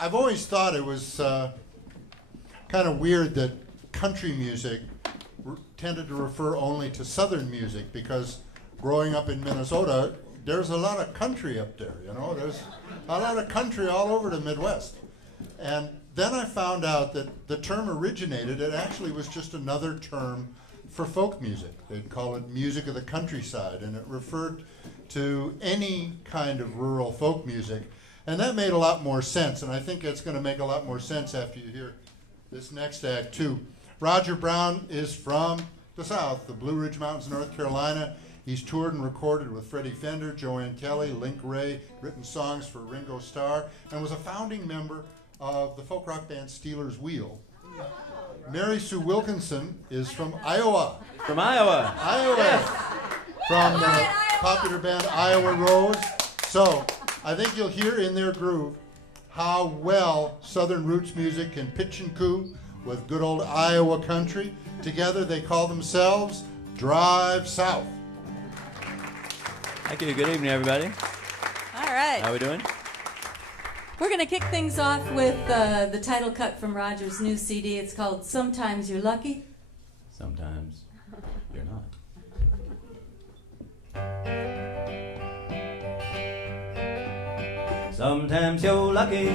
I've always thought it was kind of weird that country music tended to refer only to Southern music, because growing up in Minnesota, there's a lot of country up there, you know. There's a lot of country all over the Midwest. And then I found out that the term originated, it actually was just another term for folk music. They'd call it music of the countryside, and it referred to any kind of rural folk music. And that made a lot more sense, and I think it's going to make a lot more sense after you hear this next act, too. Roger Brown is from the South, the Blue Ridge Mountains, North Carolina. He's toured and recorded with Freddie Fender, Joanne Kelly, Link Ray, written songs for Ringo Starr, and was a founding member of the folk rock band Steelers Wheel. Mary Sue Wilkinson is from Iowa. From Iowa. Iowa. Yes. From the popular band Iowa Rose. So I think you'll hear in their groove how well Southern roots music can pitch and coo with good old Iowa country. Together they call themselves Drive South. Thank you. Good evening, everybody. All right. How are we doing? We're going to kick things off with the title cut from Roger's new CD. It's called Sometimes You're Lucky. Sometimes you're not. Sometimes you're lucky,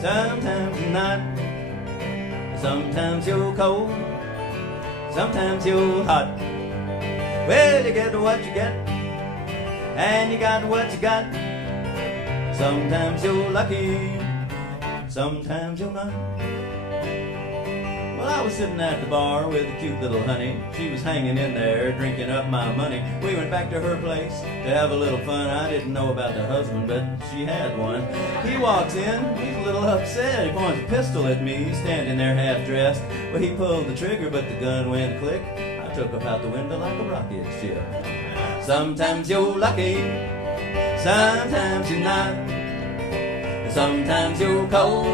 sometimes you're not. Sometimes you're cold, sometimes you're hot. Well, you get what you get, and you got what you got. Sometimes you're lucky, sometimes you're not. Well, I was sitting at the bar with a cute little honey. She was hanging in there, drinking up my money. We went back to her place to have a little fun. I didn't know about the husband, but she had one. He walks in, he's a little upset. He points a pistol at me, standing there half-dressed. Well, he pulled the trigger, but the gun went click. I took up out the window like a rocket ship. Sometimes you're lucky, sometimes you're not. Sometimes you're cold,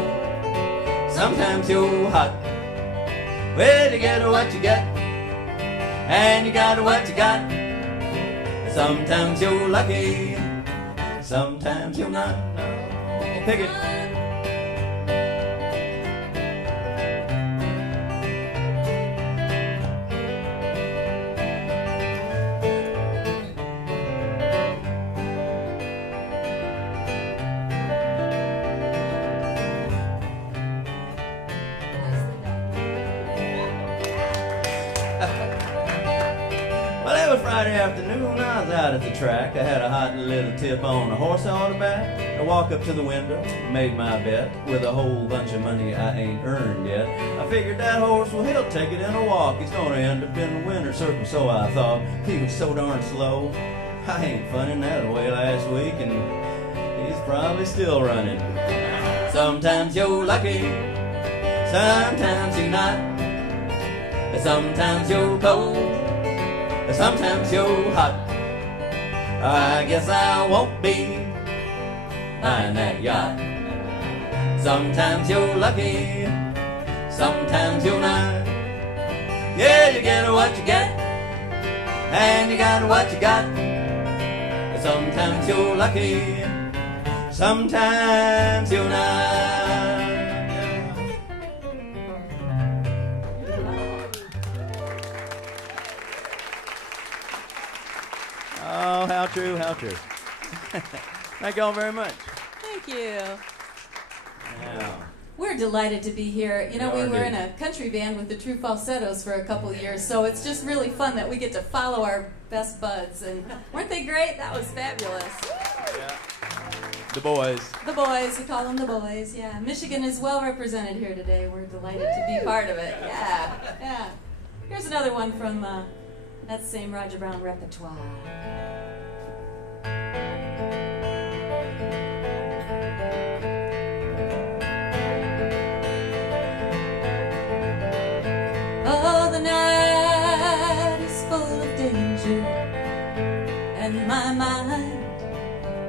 sometimes you're hot. Well, you get what you get, and you got what you got. Sometimes you're lucky, sometimes you're not. Pick it. Friday afternoon, I was out at the track. I had a hot little tip on a horse on the back. I walk up to the window, made my bet with a whole bunch of money I ain't earned yet. I figured that horse, well, he'll take it in a walk. He's gonna end up in the winner's circle, so I thought. He was so darn slow. I ain't funning that away last week, and he's probably still running. Sometimes you're lucky, sometimes you're not. Sometimes you're cold, sometimes you're hot. I guess I won't be buying that yacht. Sometimes you're lucky, sometimes you're not. Yeah, you get what you get, and you got what you got. Sometimes you're lucky, sometimes you're not. Oh, how true, how true. Thank you all very much. Thank you. Yeah. We're delighted to be here. You know, we were in a country band with the True Falsettos for a couple of years, so it's just really fun that we get to follow our best buds. And weren't they great? That was fabulous. Yeah. The boys. The boys, we call them the boys, yeah. Michigan is well represented here today. We're delighted to be part of it. Yeah, yeah. Here's another one from that same Roger Brown repertoire. Oh, the night is full of danger, and my mind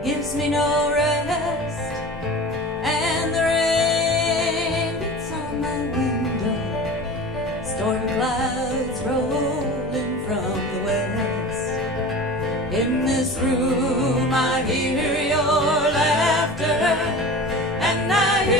gives me no rest, and the rain beats on my window, storm clouds rolling from the west. In this room I hear your laughter, and I hear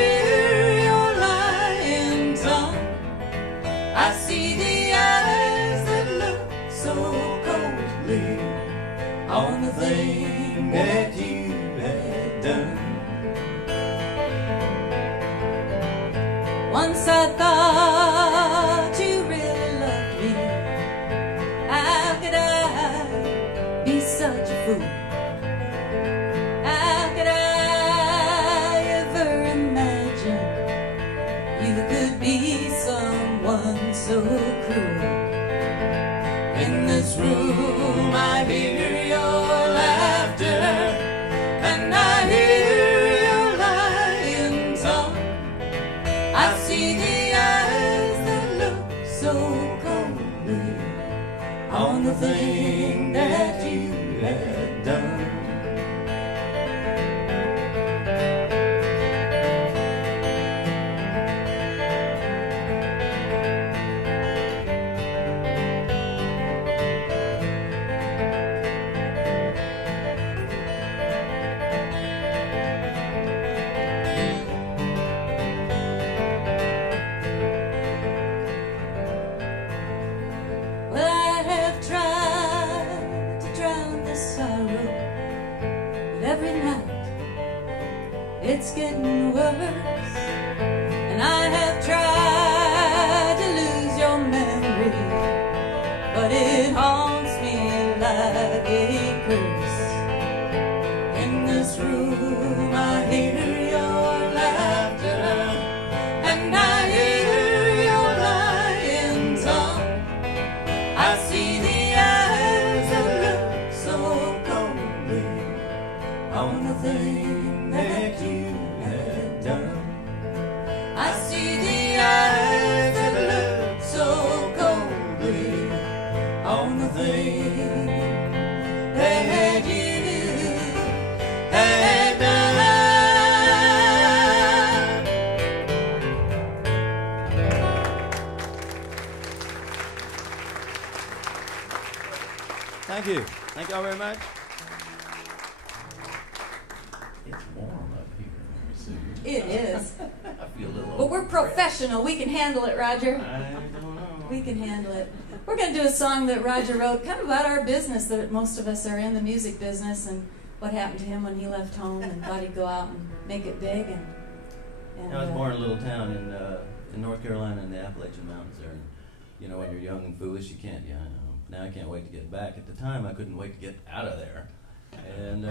it's getting worse. And I have tried to lose your memory, but it haunts me like a curse. In this room I hear your laughter, and I hear your lying tongue. I see the eyes that look so coldly on the thing that you had done. I see the eyes that look so coldly on the thing that you had done. Thank you. Thank y'all very much. It's warm up here. Let me see. It is. I feel a little. But we're professional. We can handle it, Roger. I don't know. We can handle it. We're going to do a song that Roger wrote kind of about our business, that most of us are in the music business, and what happened to him when he left home and thought he'd go out and make it big. And I was born in a little town in North Carolina in the Appalachian Mountains there. And, you know, when you're young and foolish, you can't. Yeah, I know. Now I can't wait to get back. At the time, I couldn't wait to get out of there, and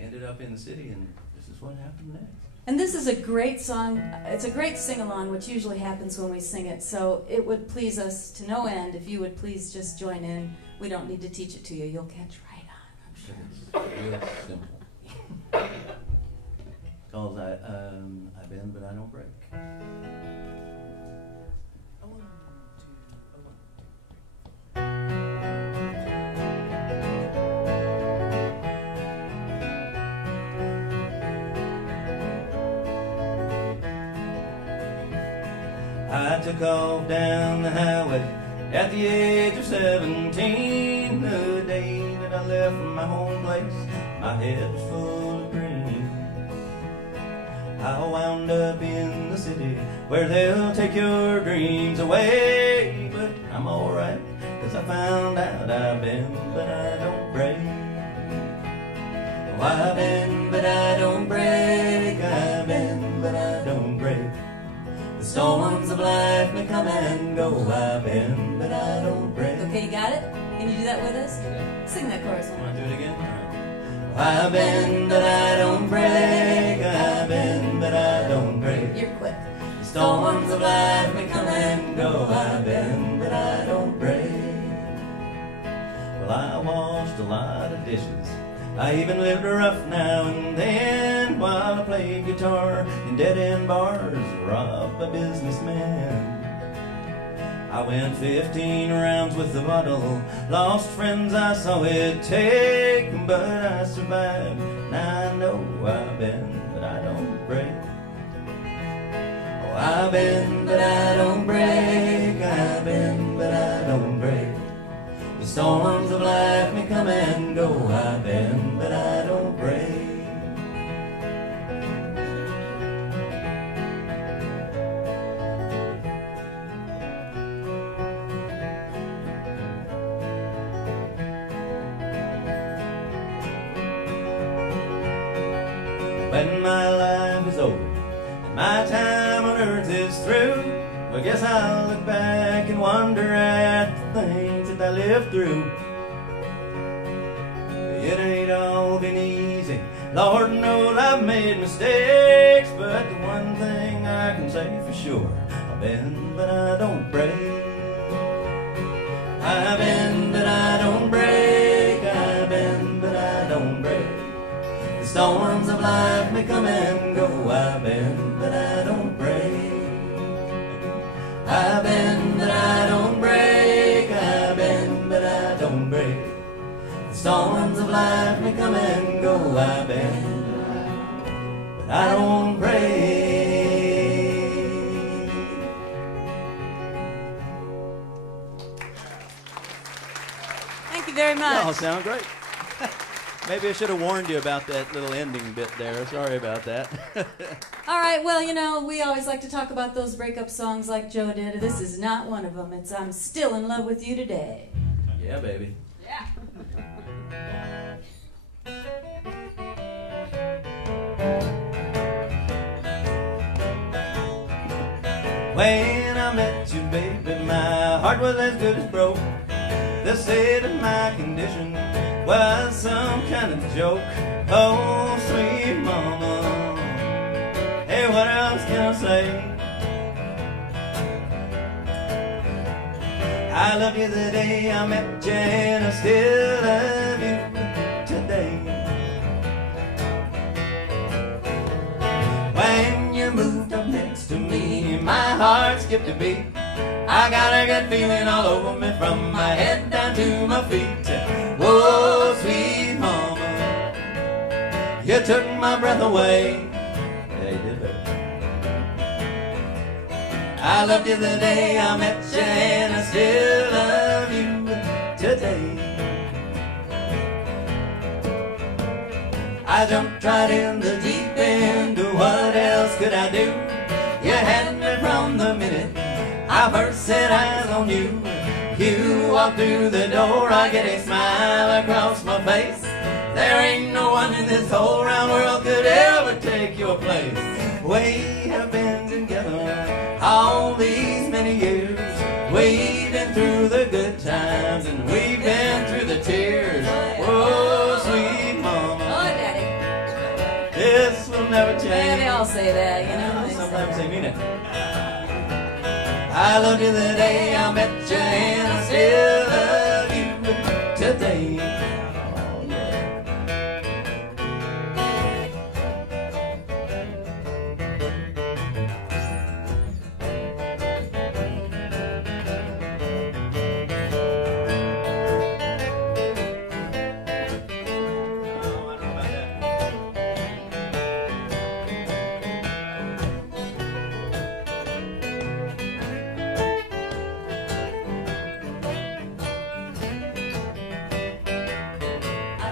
ended up in the city. And this is what happened next. And this is a great song. It's a great sing-along, which usually happens when we sing it. So it would please us to no end if you would please just join in. We don't need to teach it to you. You'll catch right on, I'm sure. It's real simple. Cause I bend but I don't break. I took off down the highway at the age of 17. The day that I left my home place, my head was full of dreams. I wound up in the city where they'll take your dreams away. But I'm alright, cause I found out I bend but I don't break. Oh, I bend but I don't break. I bend but I don't break. The storms of life may come and go. I bend, but I don't break. Okay, you got it? Can you do that with us? Sing that chorus. Want to do it again? All right. I bend, but I don't break. I bend, but I don't break. You're quick. The storms of life may come and go. I bend, but I don't break. Well, I washed a lot of dishes. I even lived rough now and then while I played guitar in dead-end bars, robbed by businessmen. I went 15 rounds with the bottle, lost friends I saw it take, but I survived. Now I know I bend, but I don't break. Oh, I bend, but I don't break. I bend, but I don't break. The storms of life may come and go. I bend, but I don't break. When my life is over and my time on earth is through, I guess I'll look back and wonder at the things that I lived through. It ain't all been easy, Lord knows I've made mistakes, but the one thing I can say for sure, I bend but I don't break. I bend but I don't break. I bend but I don't break. The storms of life may come and go. I bend but I don't break. I bend but I don't break. I bend but I don't break. The storms of life may come and go. I bend but I don't break. Thank you very much. Y'all sound great. Maybe I should have warned you about that little ending bit there. Sorry about that. All right, well, you know, we always like to talk about those breakup songs like Joe did. This is not one of them. It's I'm Still in Love with You Today. Yeah, baby. Yeah. When I met you, baby, my heart was as good as broke. The state of my condition was some kind of joke. Oh, sweet mama, hey, what else can I say? I loved you the day I met you, and I still love you today. When you moved up next to me, my heart skipped a beat. I got a good feeling all over me from my head down to my feet. Whoa, sweet mama, you took my breath away. Yeah, you did, baby. I loved you the day I met you, and I still love you today. I jumped right in the deep end. What else could I do? You had me from the minute I first set eyes on you. You walk through the door, I get a smile across my face. There ain't no one in this whole round world could ever take your place. We have been together all these many years. We've been through the good times and we've been through the tears. Oh, sweet mama, Oh, Daddy. this will never change. Yeah, they all say that, you know. They say Sometimes that. they mean it. I loved you the day I met you, and I still love you today. Oh, yeah.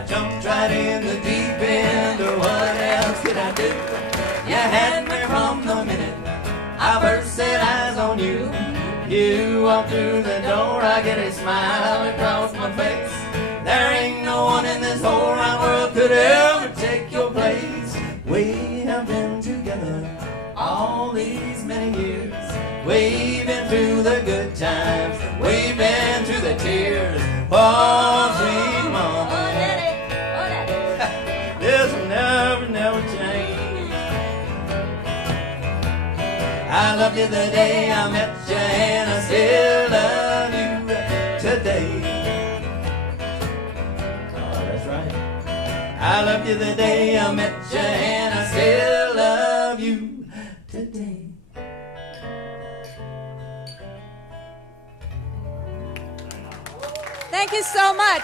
Jumped right in the deep end, or what else could I do? You had me from the minute I first set eyes on you. You walk through the door, I get a smile across my face. There ain't no one in this whole round world could ever take your place. We have been together all these many years. We've been through the good times, we've been through the tears. Oh, sweet mama, this will never, never change. I loved you the day I met you, and I still love you today. Oh, that's right. I loved you the day I met you, and I still love you today. Thank you so much.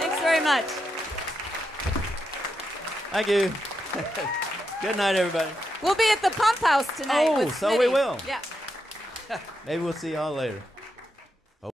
Thanks very much. Thank you. Good night, everybody. We'll be at the Pump House tonight. Oh, with so Smitty. we will. Yeah. Maybe we'll see y'all later.